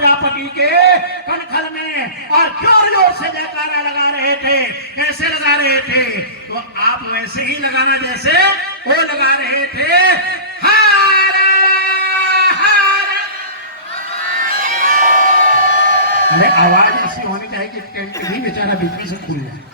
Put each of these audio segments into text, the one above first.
प्रजापति के कनखल में और जोर जोर से जयकारा लगा रहे थे। कैसे लगा रहे थे? तो आप वैसे ही लगाना जैसे वो लगा रहे थे। हारा हारा। अरे आवाज ऐसी होनी चाहिए कि टेंट भी बेचारा बीच में से खुल जाए।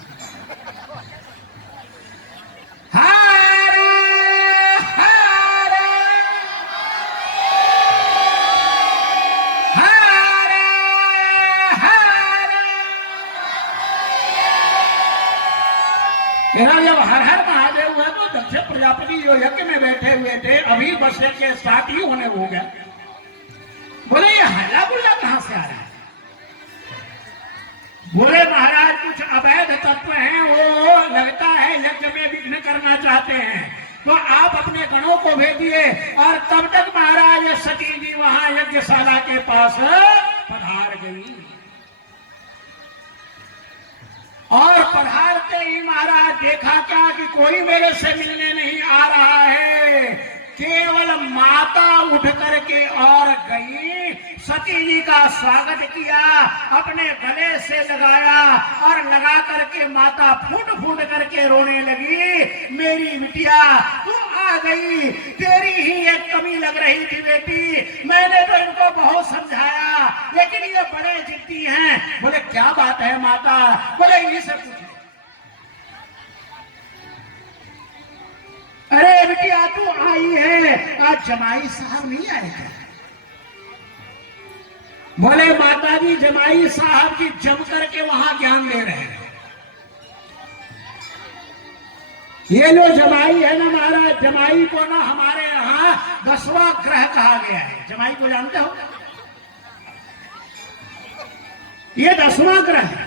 जब हर हर महादेव हुआ तो दक्ष प्रजापति जो यज्ञ में बैठे हुए थे अभी बस के स्टार्ट ही होने हो गया। बोले ये हल्ला गुल्ला कहां से आ रहा है? बोले महाराज कुछ अवैध तत्व हैं, वो लगता है यज्ञ में विघ्न करना चाहते हैं, तो आप अपने गणों को भेजिए। और तब तक महाराज सती जी वहां यज्ञशाला के पास पधार गई। और पधारते ही महाराज देखा क्या कि कोई मेरे से मिलने नहीं आ रहा है, केवल माता उठ करके और गई, सती जी का स्वागत किया, अपने गले से लगाया और लगा करके माता फूट फूट करके रोने लगी। मेरी बिटिया तू आ गई, तेरी ही एक कमी लग रही थी बेटी, मैंने तो इनको बहुत समझाया लेकिन ये बड़े जिद्दी हैं। बोले क्या बात है माता? बोले ये सब कुछ। अरे बिटिया तू आई है, आज जमाई साहब नहीं आए क्या? बोले माता जी जमाई साहब जी जम करके वहां ज्ञान दे रहे हैं। ये जो जमाई है ना महाराज, जमाई को ना हमारे यहाँ 10वां ग्रह कहा गया है। जमाई को जानते हो? ये 10वां ग्रह है।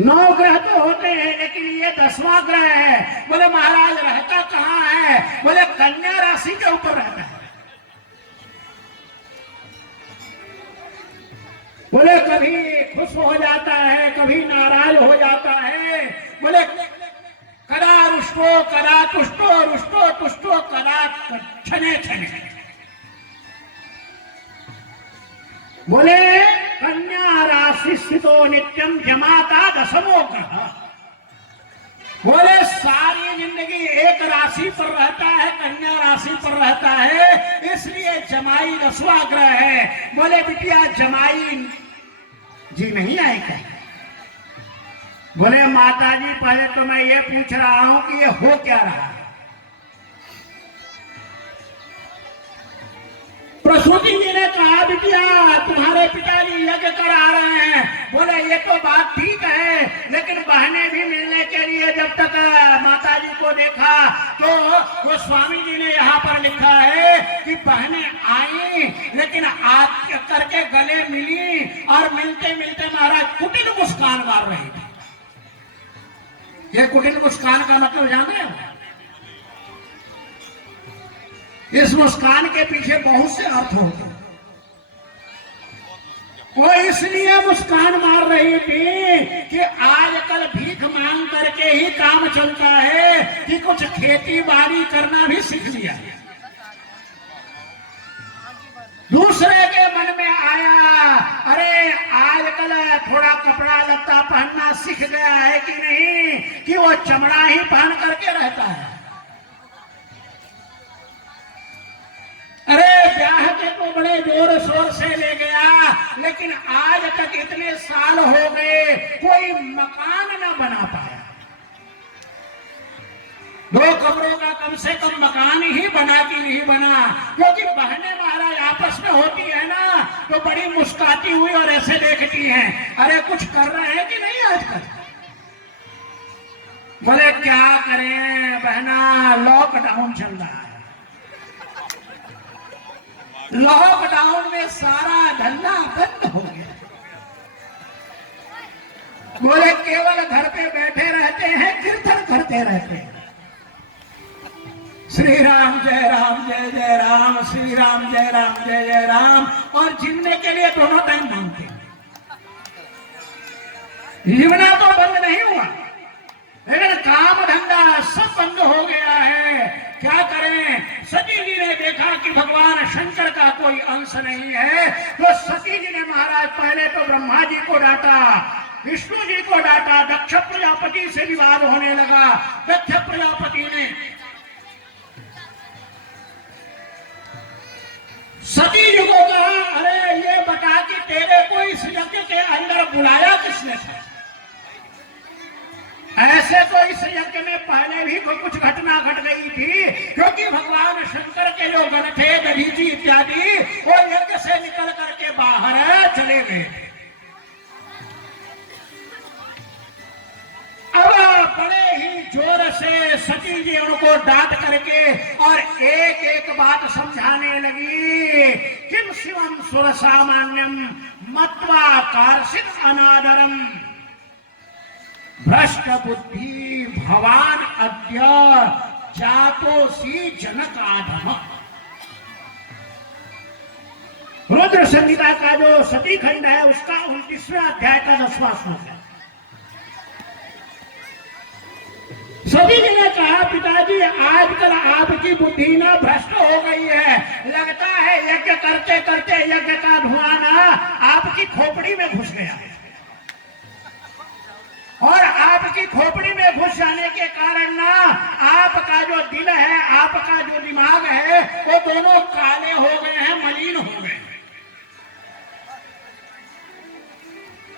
9 ग्रह तो होते हैं लेकिन ये 10वां ग्रह है। बोले महाराज रहता कहाँ है? बोले कन्या राशि के ऊपर रहता है। बोले कभी खुश हो जाता है, कभी नाराज हो जाता है। बोले कदा रुष्टो कदा तुष्टो, रुष्टो तुष्टो कदा छने छने। बोले कन्या राशि स्थितो नित्यम जमाता 10मो ग्रह। बोले सारी जिंदगी एक राशि पर रहता है, कन्या राशि पर रहता है, इसलिए जमाई 10वां ग्रह है। बोले बिटिया जमाई जी नहीं आए क्या? बोले माता जी पहले तो मैं ये पूछ रहा हूं कि ये हो क्या रहा है? प्रसूति जी ने कहा बिटिया तुम्हारे पिताजी यज्ञ करा रहे हैं। बोले ये तो बात ठीक है लेकिन बहनें भी मिलने के लिए जब तक माता जी को देखा तो वो स्वामी जी ने यहाँ पर लिखा है कि बहनें आई लेकिन आप करके गले मिली और मिलते मिलते महाराज कुटिल मुस्कान मार रही थी। ये कुटिल मुस्कान का मतलब जाने हैं? इस मुस्कान के पीछे बहुत से अर्थ होते हैं। वो इसलिए मुस्कान मार रही थी कि आजकल भीख मांग करके ही काम चलता है कि कुछ खेती बाड़ी करना भी सीख लिया। दूसरे के मन में आया अरे आजकल थोड़ा कपड़ा लत्ता पहनना सीख गया है कि नहीं, कि वो चमड़ा ही पहन करके रहता है। अरे ब्याह के तो बड़े जोर शोर से ले गया लेकिन आज तक इतने साल हो गए कोई मकान ना बना पाया। 2 कमरों का कम से कम मकान ही बना कि नहीं बना, क्योंकि बहनें महाराज आपस में होती है ना तो बड़ी मुस्कुराती हुई और ऐसे देखती हैं अरे कुछ कर रहे हैं कि नहीं आजकल। बोले क्या करें बहना, लॉकडाउन चल रहा है। लॉकडाउन में सारा धंधा बंद हो गया। बोले केवल घर पे बैठे रहते हैं, कीर्तन करते रहते हैं। श्री राम जय राम जय जय राम, श्री राम जय राम जय जय राम, और जीवने के लिए दोनों टाइम मांगते हैं। जीवना तो बंद नहीं हुआ लेकिन काम धंधा सब बंद हो गया है। क्या करें? सती जी ने देखा कि भगवान शंकर का कोई अंश नहीं है, तो सती जी ने महाराज पहले तो ब्रह्मा जी को डांटा, विष्णु जी को डांटा, दक्ष प्रजापति से विवाद होने लगा। दक्ष प्रजापति ने सती जी को कहा, अरे ये बता कि तेरे को इस यज्ञ के अंदर बुलाया किसने था? ऐसे तो इस यज्ञ में पहले भी कोई कुछ घटना घट गई थी, क्योंकि भगवान शंकर के जो गण थे दधीची इत्यादि, वो यज्ञ से निकल करके बाहर चले गए। अब बड़े ही जोर से सती जी उनको डांट करके और एक एक बात समझाने लगी। किम शिवम सुर सामान्यम मत्वा कार्षित अनादरम भ्रष्ट बुद्धि भवान अद्य जातोसी जनकाधम। रुद्र संहिता का जो सती खंड है उसका 29वें अध्याय का 10वां श्लोक है। सती जी ने कहा, पिताजी आजकल आपकी बुद्धि ना भ्रष्ट हो गई है, लगता है यज्ञ करते करते यज्ञ का धुआं ना आपकी खोपड़ी में घुस गया है, और आपकी खोपड़ी में घुस जाने के कारण ना आपका जो दिल है, आपका जो दिमाग है, वो दोनों काले हो गए हैं, मलिन हो गए हैं।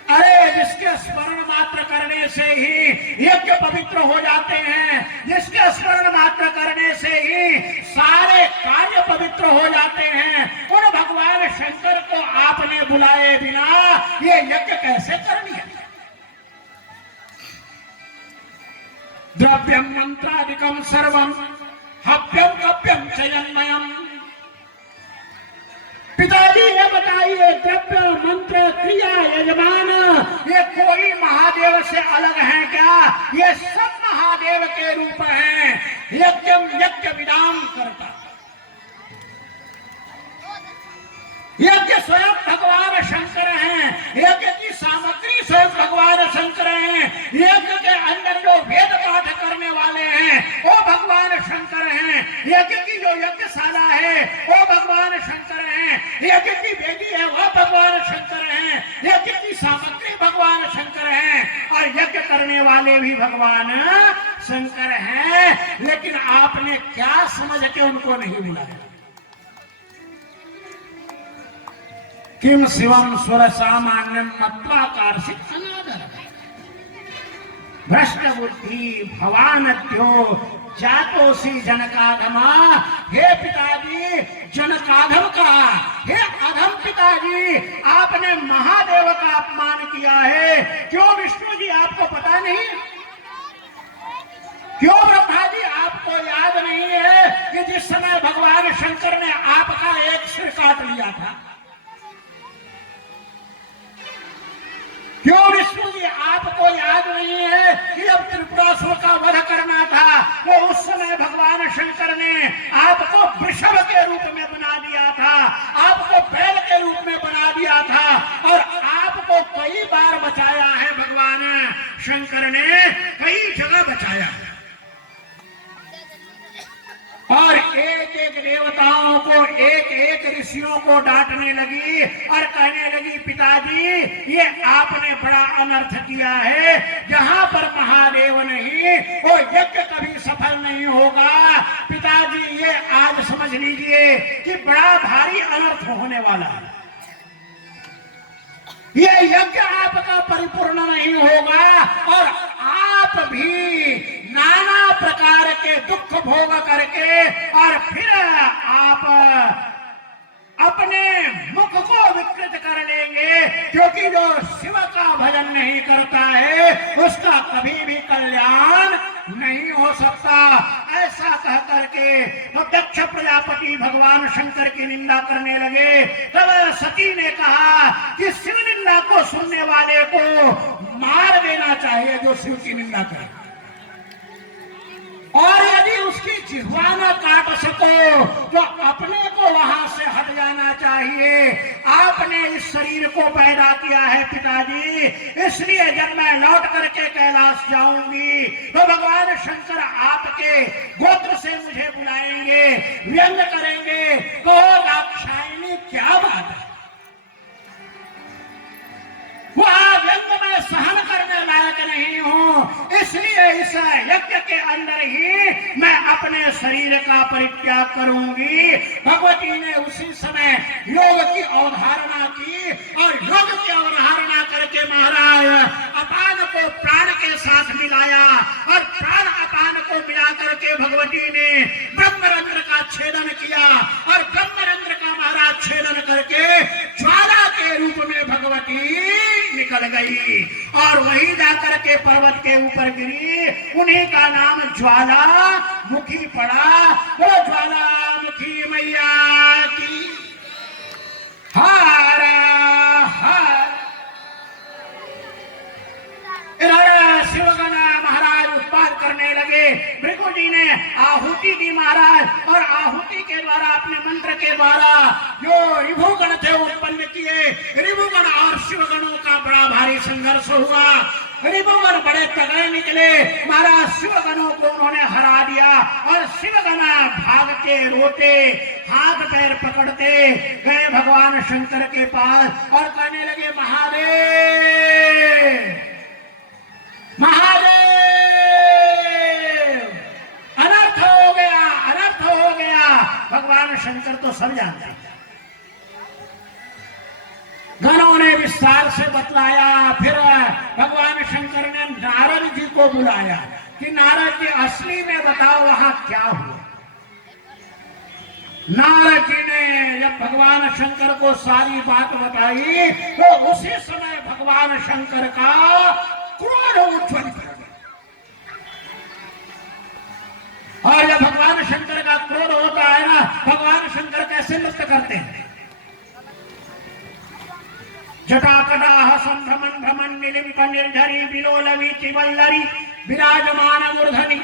अरे जिसके स्मरण मात्र करने से ही यज्ञ पवित्र हो जाते हैं, जिसके स्मरण मात्र करने से ही सारे कार्य पवित्र हो जाते हैं, उन भगवान शंकर को आपने बुलाए बिना ये यज्ञ कैसे कर लिया? द्रव्यम मंत्रादिकम सर्वम हव्यम कव्यम चयन्मयम। पिताजी ये बताइए, द्रव्य मंत्र क्रिया यजमान ये कोई महादेव से अलग है क्या? ये सब महादेव के रूप हैं। यज्ञम यज्ञ विदाम करता, यज्ञ स्वयं भगवान शंकर हैं, यज्ञ की सामग्री स्वयं भगवान शंकर हैं, यज्ञ के अंदर जो वेद पाठ करने वाले हैं वो भगवान शंकर हैं, यज्ञ की जो यज्ञशाला है वो भगवान शंकर हैं, यज्ञ की वेदी है वो भगवान शंकर हैं, यज्ञ की सामग्री भगवान शंकर हैं, और यज्ञ करने वाले भी भगवान शंकर हैं। लेकिन आपने क्या समझ के उनको नहीं बुलाया? किम शिवम सुर सामान्यम मत्वा कार्षित अनादर भ्रष्ट बुद्धि भवानद्यो जातोसी जनकाधमा। हे पिताजी, जनकाधम का, हे अधम पिताजी, आपने महादेव का अपमान किया है। क्यों विष्णु जी आपको पता नहीं? क्यों ब्रह्मा जी आपको याद नहीं है कि जिस समय भगवान शंकर ने आपका एक सिर काट लिया था? क्यों विष्णु जी आपको याद नहीं है कि अब त्रिपुरासुर का वध करना था, वो उस समय भगवान शंकर ने आपको वृषभ के रूप में बना दिया था, आपको बैल के रूप में बना दिया था, और आपको कई बार बचाया है भगवान शंकर ने, कई जगह बचाया है। और एक एक देवताओं को, एक एक ऋषियों को डांटने लगी और कहने लगी, पिताजी ये आपने बड़ा अनर्थ किया है, जहां पर महादेव नहीं वो यज्ञ कभी सफल नहीं होगा। पिताजी ये आज समझ लीजिए कि बड़ा भारी अनर्थ होने वाला है, ये यज्ञ आपका परिपूर्ण नहीं होगा, और आप भी नाना प्रकार के दुख भोग करके और फिर आप अपने मुख को विकृत कर लेंगे, क्योंकि जो शिव का भजन नहीं करता है उसका कभी भी कल्याण नहीं हो सकता। ऐसा कह करके तो दक्ष प्रजापति भगवान शंकर की निंदा करने लगे। तब सती ने कहा कि शिव निंदा को सुनने वाले को मार देना चाहिए जो शिव की निंदा करे, और यदि उसकी जिह्वा न काट सको तो अपने को वहां से हट जाना चाहिए। आपने इस शरीर को पैदा किया है पिताजी, इसलिए जब मैं लौट करके कैलाश जाऊंगी तो भगवान शंकर आपके गोत्र से मुझे बुलाएंगे, व्यंग करेंगे, कहो दाक्षायणी क्या बात है। वह व्यंग में सहन करने लायक नहीं हूं, इसलिए इस यज्ञ के अंदर ही मैं अपने शरीर का परित्याग करूंगी। भगवती ने उसी समय योग की अवधारणा की और योग की अवधारणा करके महाराज अपान को प्राण के साथ मिलाया और प्राण अपान को मिला करके भगवती ने ब्रह्मरंध्र का छेदन किया और ब्रह्मरंध्र का महाराज छेदन करके ज्वाला के रूप में भगवती निकल गई और वही जाकर के पर्वत के ऊपर गिरी। उन्हीं का नाम ज्वाला मुखी पड़ा। वो ज्वालामुखी मैया की हर हर। इधर शिवगण महाराज उत्पाद करने लगे। भृगु जी ने आहुति दी महाराज और आहुति के द्वारा अपने मंत्र के द्वारा जो ऋभुगण थे उत्पन्न किए। ऋभुगण और शिवगणों का बड़ा भारी संघर्ष हुआ। ऋभुगण बड़े तगड़े निकले, महाराज शिवगणों को उन्होंने हरा दिया और शिवगण भाग के रोते हाथ पैर पकड़ते गए भगवान शंकर के पास और कहने लगे महादेव महादेव अनर्थ हो गया, अनर्थ हो गया। भगवान शंकर तो सब जानते हैं। गणों ने विस्तार से बतलाया। फिर भगवान शंकर ने नारद जी को बुलाया कि नारद जी असली में बताओ वहां क्या हुआ। नारद जी ने जब भगवान शंकर को सारी बात बताई तो उसी समय भगवान शंकर का क्रोध उज्ज्वल कर गया। और जब भगवान शंकर का क्रोध होता है ना, भगवान शंकर कैसे नृत्य करते हैं। जटाकटाह संभ्रमण भ्रमण निलिम्प निर्झरी विलोलवीति वल्लरी विराजमान मूर्धनि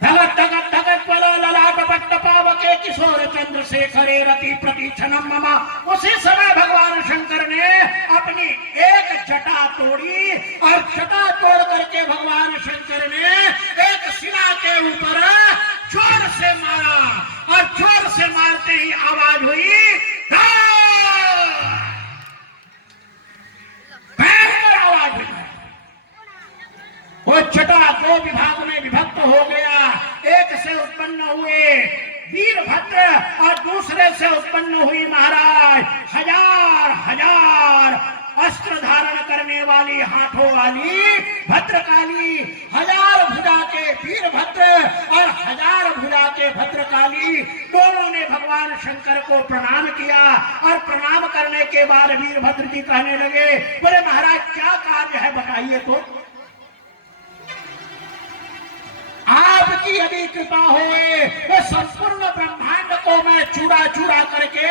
धगत धगत धगत बल ललाट पट्ट पावके किशोर चंद्रशेखरे रति प्रतीक्षणम ममा। उसी समय भगवान शंकर ने अपनी एक जटा तोड़ी और जटा तोड़ करके भगवान शंकर ने एक शिला के ऊपर जोर से मारा और जोर से मारते ही आवाज हुई भयंकर आवाज हुई। वो जटा दो विभाग में विभक्त हो गया। एक से उत्पन्न हुए वीरभद्र और दूसरे से उत्पन्न हुई महाराज हजार हजार अस्त्र धारण करने वाली हाथों वाली भद्रकाली, हजार भुजा के वीरभद्र और हजार भुजा के भद्रकाली। दोनों ने भगवान शंकर को प्रणाम किया और प्रणाम करने के बाद वीरभद्र जी कहने लगे बोले महाराज क्या कार्य है बताइए तो। आपकी यदि कृपा होए तो संपूर्ण ब्रह्मांड को मैं चूरा चूरा करके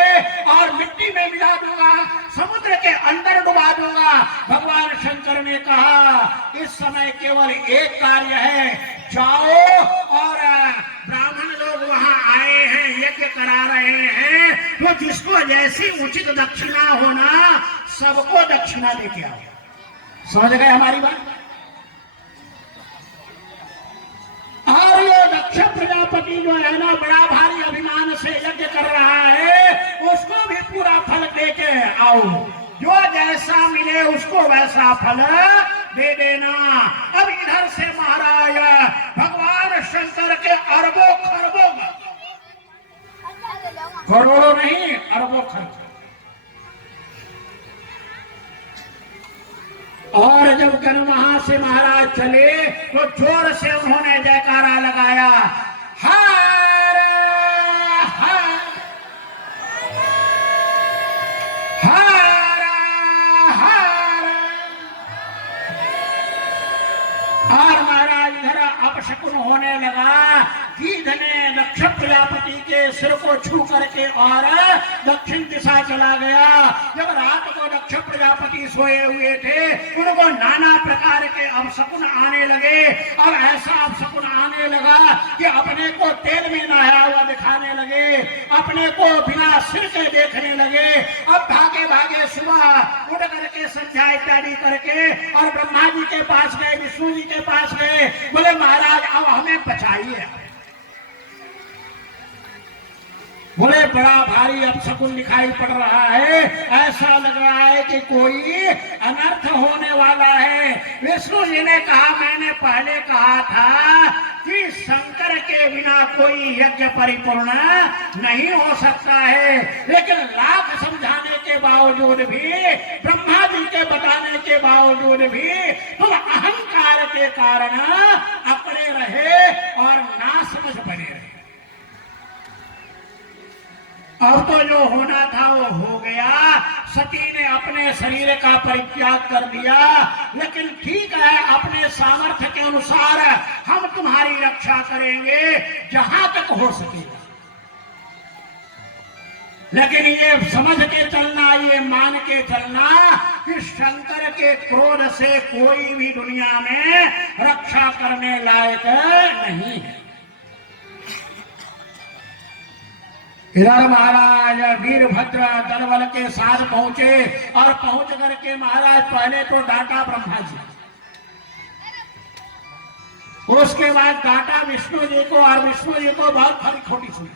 और मिट्टी में मिला दूंगा, समुद्र के अंदर डुबा दूंगा। भगवान शंकर ने कहा इस समय केवल एक कार्य है, जाओ और ब्राह्मण लोग वहां आए हैं, यज्ञ करा रहे हैं, तो जिसको जैसी उचित दक्षिणा होना सबको दक्षिणा लेके आओ। समझ गए हमारी बात। और ये दक्ष प्रजापति जो है ना बड़ा भारी अभिमान से यज्ञ कर रहा है, उसको भी पूरा फल देके आओ। जो जैसा मिले उसको वैसा फल दे देना। अब इधर से महाराज भगवान शंकर के अरबों खरबों, करोड़ों नहीं अरबों खरबों। और जब गण वहां से महाराज चले तो जोर से उन्होंने जयकारा लगाया हर हर हर हर। और महाराज इधर अपशकुन होने लगा। गीध ने दक्ष प्रजापति के सिर को छू करके और दक्षिण दिशा चला गया। जब रात को दक्ष प्रजापति सोए हुए थे, उनको नाना प्रकार के अपशकुन आने लगे। अब ऐसा अपशकुन आने लगा कि अपने को तेल में नहाया हुआ दिखाने लगे, अपने को बिना सिर के देखने लगे। अब भागे भागे सुबह उठ करके संध्या इत्यादि करके और ब्रह्मा जी के पास गए, विष्णु जी के पास गए, बोले महाराज अब हमें बचाइए। बोले बड़ा भारी अपशकुन दिखाई पड़ रहा है, ऐसा लग रहा है कि कोई अनर्थ होने वाला है। विष्णु जी ने कहा मैंने पहले कहा था कि शंकर के बिना कोई यज्ञ परिपूर्ण नहीं हो सकता है, लेकिन लाख समझाने के बावजूद भी, ब्रह्मा जी के बताने के बावजूद भी तुम अहंकार के कारण अकड़े रहे और नासमझ बने रहे। अब तो जो होना था वो हो गया, सती ने अपने शरीर का परित्याग कर दिया, लेकिन ठीक है अपने सामर्थ्य के अनुसार हम तुम्हारी रक्षा करेंगे जहां तक हो सकेगा। लेकिन ये समझ के चलना, ये मान के चलना कि शंकर के क्रोध से कोई भी दुनिया में रक्षा करने लायक नहीं है। इधर महाराज वीरभद्र दलबल के साथ पहुंचे और पहुंच करके महाराज पहले तो डांटा ब्रह्मा जी, उसके बाद डांटा विष्णु जी को, और विष्णु जी को बहुत खरी खोटी सुनी।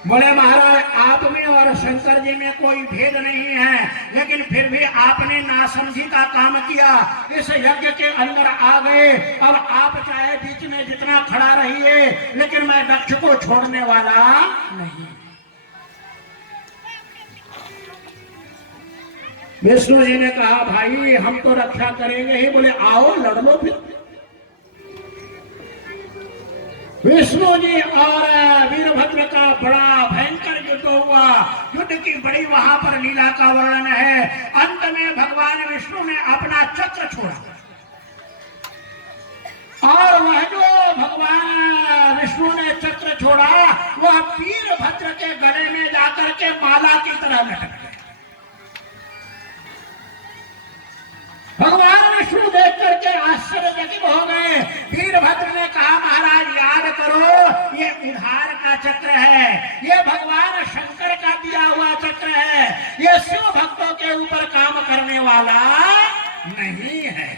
बोले महाराज आप में और शंकर जी में कोई भेद नहीं है, लेकिन फिर भी आपने नासमझी का काम किया, इस यज्ञ के अंदर आ गए। अब आप चाहे बीच में जितना खड़ा रहिए, लेकिन मैं दक्ष को छोड़ने वाला नहीं। विष्णु जी ने कहा भाई हम तो रक्षा करेंगे ही। बोले आओ लड़ लो फिर। विष्णु जी और वीरभद्र का बड़ा भयंकर युद्ध हुआ। युद्ध की बड़ी वहां पर लीला का वर्णन है। अंत में भगवान विष्णु ने अपना चक्र छोड़ा और वह जो भगवान विष्णु ने चक्र छोड़ा वह वीरभद्र के गले में जाकर के माला की तरह लटक गया। भगवान विष्णु देख करके आश्चर्यचकित हो गए। वीरभद्र ने कहा महाराज याद करो ये उधार का चक्र है, ये भगवान शंकर का दिया हुआ चक्र है, ये शिव भक्तों के ऊपर काम करने वाला नहीं है।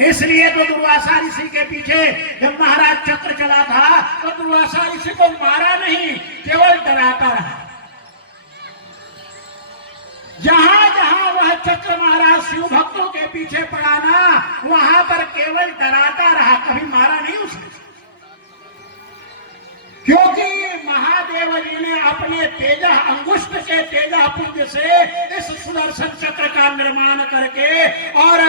इसलिए तो दुर्वासा ऋषि के पीछे जब महाराज चक्र चला था तो दुर्वासा ऋषि को मारा नहीं, केवल डराता रहा। जहां जहां वह चक्र महाराज शिव भक्तों के पीछे पड़ा ना, वहां पर केवल डराता रहा, कभी मारा नहीं उसने। क्योंकि महादेव जी ने अपने तेजा अंगुष्ठ के तेजा पुंज से इस सुदर्शन चक्र का निर्माण करके और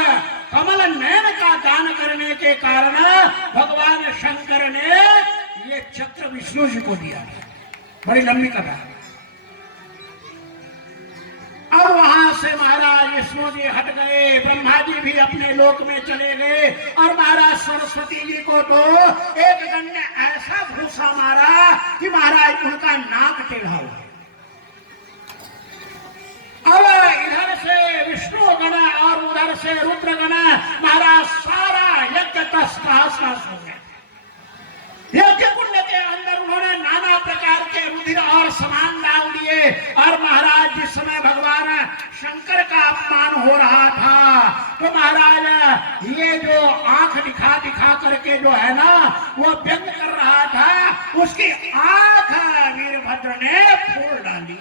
कमल नयन का दान करने के कारण भगवान शंकर ने ये चक्र विष्णु जी को दिया। बड़ी लंबी कथा। अब वहां से महाराज विष्णु जी हट गए, ब्रह्मा जी भी अपने लोक में चले गए और महाराज सरस्वती जी को तो एक गण ने ऐसा भूसा मारा कि महाराज उनका नाक टेढ़ा हुआ। अब इधर से विष्णु गण और उधर से रुद्र गण, महाराज सारा यज्ञ तहस हो गया। यज्ञ कुंड के अंदर उन्होंने नाना प्रकार के रुधिर और समान डाल दिए और महाराज जिस समय भगवान शंकर का अपमान हो रहा था तो महाराज ये जो आंख दिखा दिखा करके जो है ना वो व्यंग कर रहा था, उसकी आंख वीरभद्र ने फोड़ डाली।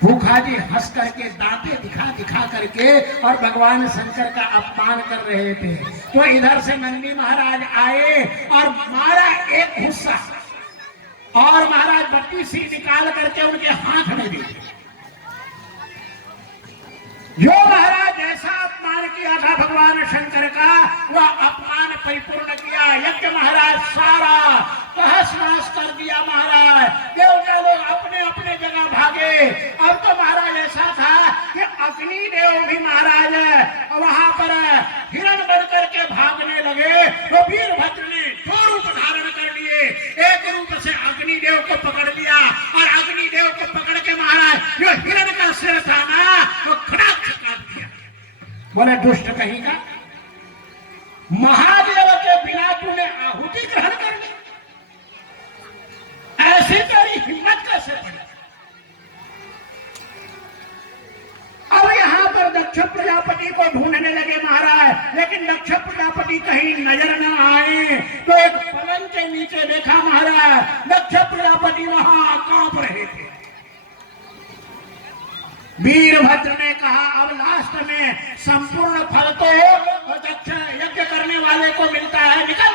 भूखा जी हंस करके दांते दिखा दिखा करके और भगवान शंकर का अपमान कर रहे थे। तो इधर से नंदी महाराज आए और मारा एक हिस्सा और महाराज बत्ती सी निकाल करके उनके हाथ में दी। जो महाराज जैसा अपमान किया था भगवान शंकर का वह अपमान परिपूर्ण किया। यज्ञ महाराज सारा तहस नहस कर दिया। महाराज देवता लोग अपने अपने जगह भागे। अब तो महाराज ऐसा था कि अग्नि देव भी महाराज वहां पर हिरण बन करके भागने लगे तो वीरभद्र ने दो रूप धारण कर लिए। एक रूप से अग्नि देव को पकड़ प्रजापति वहां कांप रहे थे। वीरभद्र ने कहा अब लास्ट में संपूर्ण फल तो दक्ष यज्ञ करने वाले को मिलता है, निकल।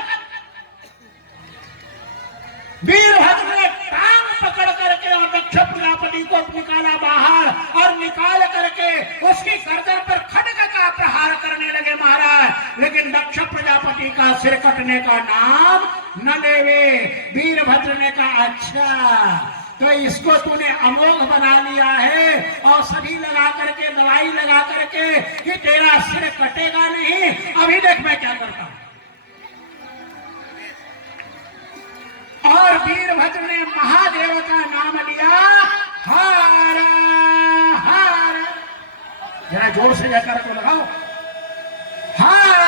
वीरभद्र ने टांग पकड़ करके और दक्ष प्रजापति को निकाला बाहर और निकाल करके उसकी गर्दन पर खड्ग का प्रहार करने लगे महाराज। लेकिन दक्ष प्रजापति का सिर कटने का नाम न लेवे। वीरभद्र ने कहा अच्छा तो इसको तूने अमोघ बना लिया है और सभी लगा करके दवाई लगा करके कि तेरा सिर कटेगा नहीं। अभी देख मैं क्या करता हूं। और वीरभद्र ने महादेव का नाम लिया, हार हार, जरा जोर से जाकर को लगाओ, हार